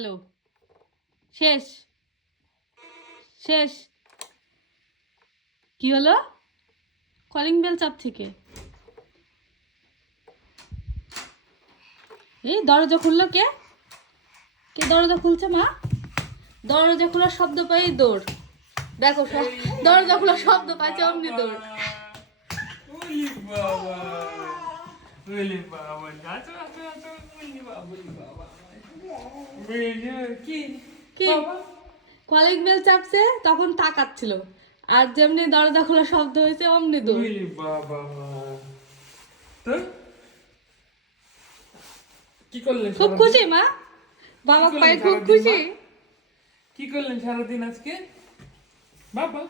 গেল, শেষ শেষ। কি হলো? কলিং বেল চাপ থেকে এই দরজা খুললো কে? কে দরজা খুলছে মা? দরজা খোলার শব্দ পাই দৌড়। দেখো দরজা খোলার শব্দ পাইছে অমনি দৌড়। কি কলিং বেল চাপছে তখন তাকাচ্ছিল, আর যেমনি দরজা খোলার শব্দ হয়েছে অমনি দৌড়। কি করলেন? খুব খুশি মা, বাবা পাই খুব খুশি। কি করলেন সারাদিন আজকে বাবা?